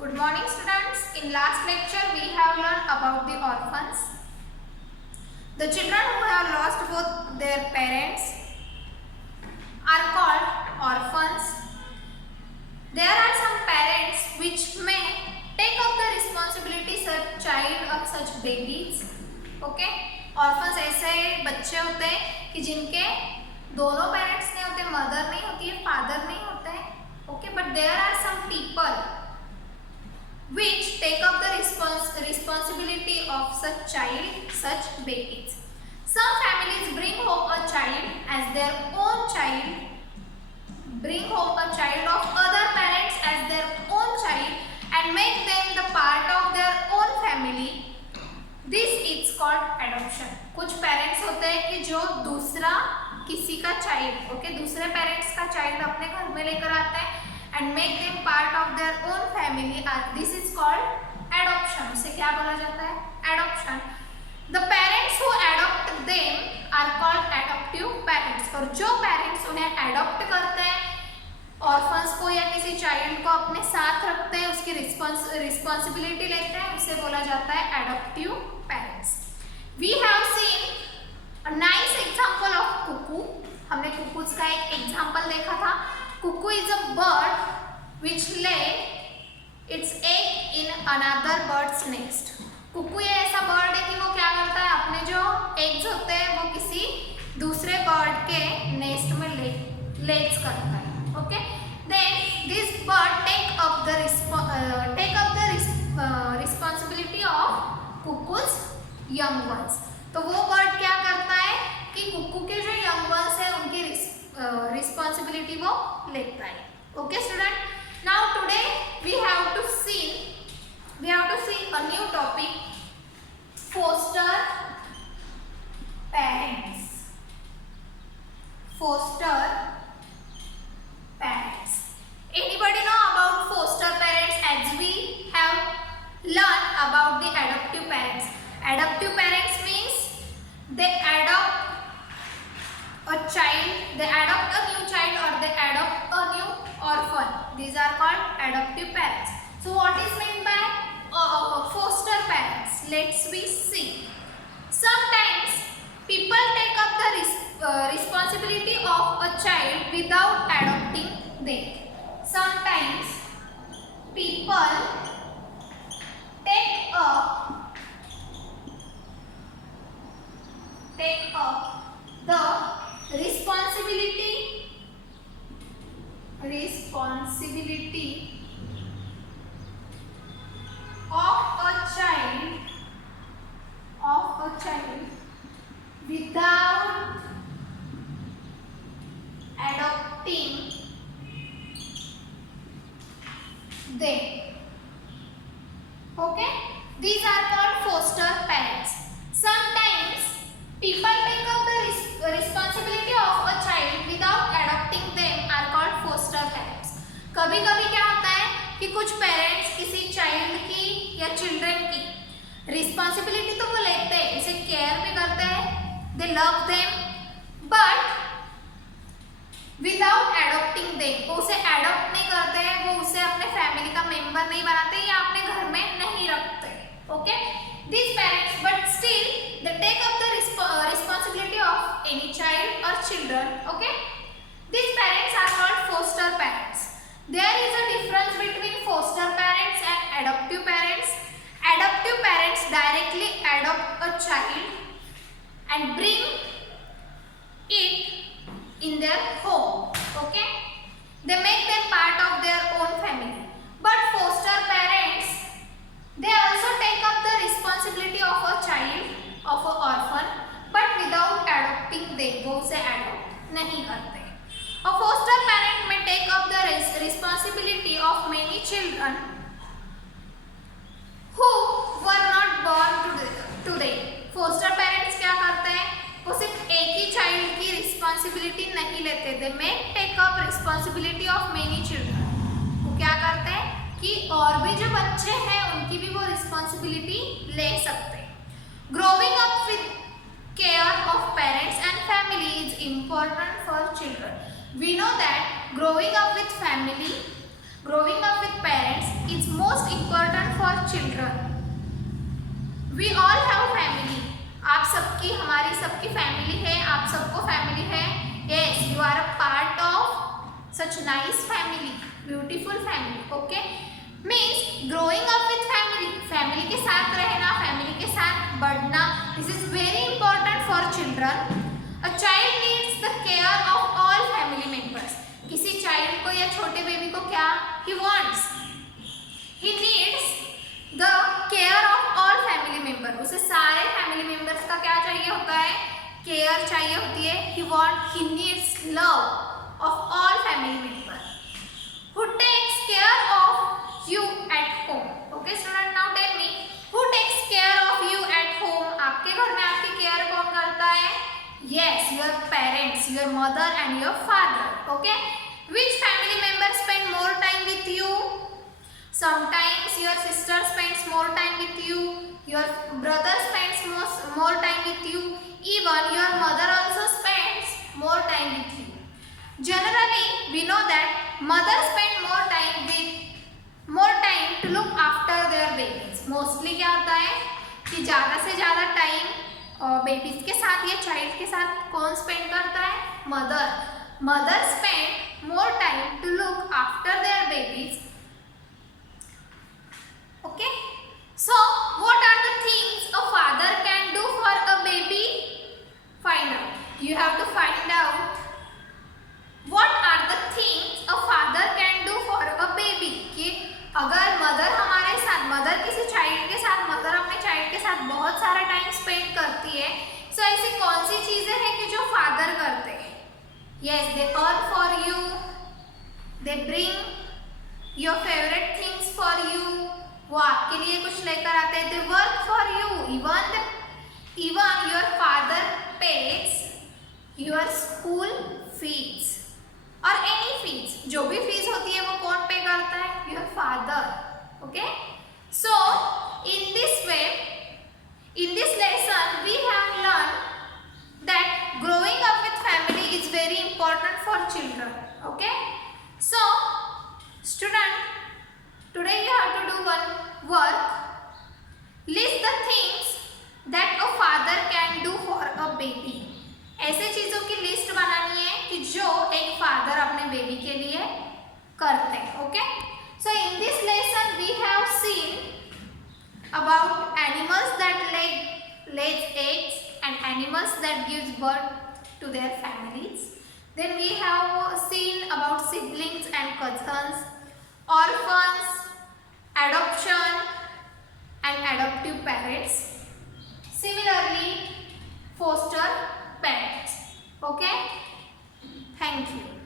Good morning students. In last lecture we have learned about the orphans. The children who have lost both their parents are called orphans. There are some parents which may take up the responsibility such child or such babies. Okay? Orphans ऐसे बच्चे होते हैं कि जिनके दोनों parents नहीं होते, mother नहीं होती है, फादर नहीं होते हैं. Okay? But there are some people which take up the responsibility of such child, such babies. Some families bring home a child as their own child, bring home a child of other parents as their own child and make them the part of their own family. This is called adoption. कुछ parents होते हैं कि जो दूसरा किसी का child, okay, दूसरे parents का चाइल्ड अपने घर में लेकर आते हैं and make them part of their own family. This is called adoption. उसे क्या बोला जाता है? Adoption. The parents who adopt them are called adoptive parents. और जो parents उन्हें adopt करते हैं, orphans को या किसी child को अपने साथ रखते हैं, उसकी responsibility लेते हैं, उसे बोला जाता है adoptive parents. We have seen a nice example of cuckoo. हमने cuckoos का एक example देखा था. Cuckoo is a bird which lay its egg in another bird's nest. Kuku ये ऐसा बर्ड है कि वो क्या करता है, अपने जो एग्स होते हैं वो किसी दूसरे बर्ड के नेस्ट में लेग्स करता है. Okay, then this bird take up the responsibility of cuckoo's young ones. तो वो बर्ड क्या करता है कि कुकू के जो यंग वंस है उनकी responsibility वो लेता है. Okay student, now today we have to see a new topic, foster parents. Foster parents. Anybody know about foster parents? As we have learned about the adoptive parents. Adoptive parents means they adopt a child, they adopt a new child or they adopt a new orphan. These are called adoptive parents. So what is meant by foster parents? Let's we see. Sometimes people take up the responsibility of a child without adopting them. Sometimes people take up the responsibility of a child without adopting them. Okay, these are called foster parents. Sometimes people take up the responsibility of a child without adopting them are called foster parents. कभी कभी क्या होता है कि कुछ parents किसी child की या चिल्ड्रन की रिस्पॉन्सिबिलिटी तो वो लेते हैं, इसे केयर भी करते हैं, दे love them, but without adopting them, वो उसे एडॉप्ट नहीं करते हैं, वो उसे अपने फैमिली का मेंबर नहीं बनाते या अपने घर में नहीं रखते. Okay, these parents but still they take up the responsibility of any child or children. Okay, these parents are called foster parents. There is a difference between foster parents and adoptive parents. Adoptive parents directly adopt a child and bring it in their home. Okay, they make them part of their own family. But foster parents, they also take up the responsibility of a child, of an orphan, but without adopting them, वो उसे adopt नहीं करते. A foster parent may take up the responsibility of many children who were not born today. Foster parents क्या करते हैं? वो सिर्फ एक ही child की responsibility नहीं लेते. They may take up responsibility of many children. वो क्या करते हैं कि और भी जो बच्चे हैं उनकी भी वो रिस्पॉन्सिबिलिटी ले सकते हैं. Growing up with care of parents and family is important for children. We know that growing up with family, growing up with parents is most we all have family, आप सबकी, हमारी सबकी फैमिली है, आप सबको फैमिली है. Yes, you are a part of such nice family, beautiful family. Okay, means growing up with family, family के साथ रहना, फैमिली के साथ बढ़ना. This is very important for children. A child needs the care of all family members. किसी child को या छोटे बेबी को क्या he wants, he needs the care of all family member. उसे सारे फैमिली मेंबर्स का क्या चाहिए होता है, केयर चाहिए होती है. He needs love of all family member. Who takes care of you at home. Okay student, now tell me, who takes care of you at home. आपके घर में आपकी केयर कौन करता है? Yes, your parents, your mother and your father. Okay, which family member spend more time with you? Sometimes your sister spends more time with you, your brother spends more time with you, even your mother also spends more time with you. Generally we know that mothers spend more time to look after their babies. Mostly क्या होता है कि ज़्यादा से ज़्यादा time babies के साथ या चाइल्ड के साथ कौन स्पेंड करता है? Mother spend more time to look after their babies. Okay, so what are the things a father can do for a baby? Find out. You have to find out what are the things a father can do for a baby. कि अगर mother हमारे साथ, mother किसी child के साथ, mother अपने child के साथ बहुत सारा टाइम स्पेंड करती है, so ऐसी कौन सी चीजें हैं कि जो फादर करते हैं? Yes, they earn for you, they bring your favorite things for you. वो आपके लिए कुछ लेकर आते हैं. They work for you. Even your father pays your school fees or any fees. जो भी फीस होती है वो कौन पे करता है? Your father. Okay? So in this way, in this lesson we have learned that growing up with family is very important for children. Okay, so student, today you have to do one work. List the things that a father can do for a baby. ऐसे चीजों की list बनानी है कि जो एक father अपने baby के लिए करते हैं. Okay, so in this lesson we have seen about animals that lays eggs and animals that gives birth to their families. Then we have seen about siblings and cousins, orphans, adoption and adoptive parents. Similarly, foster parents. Okay, thank you.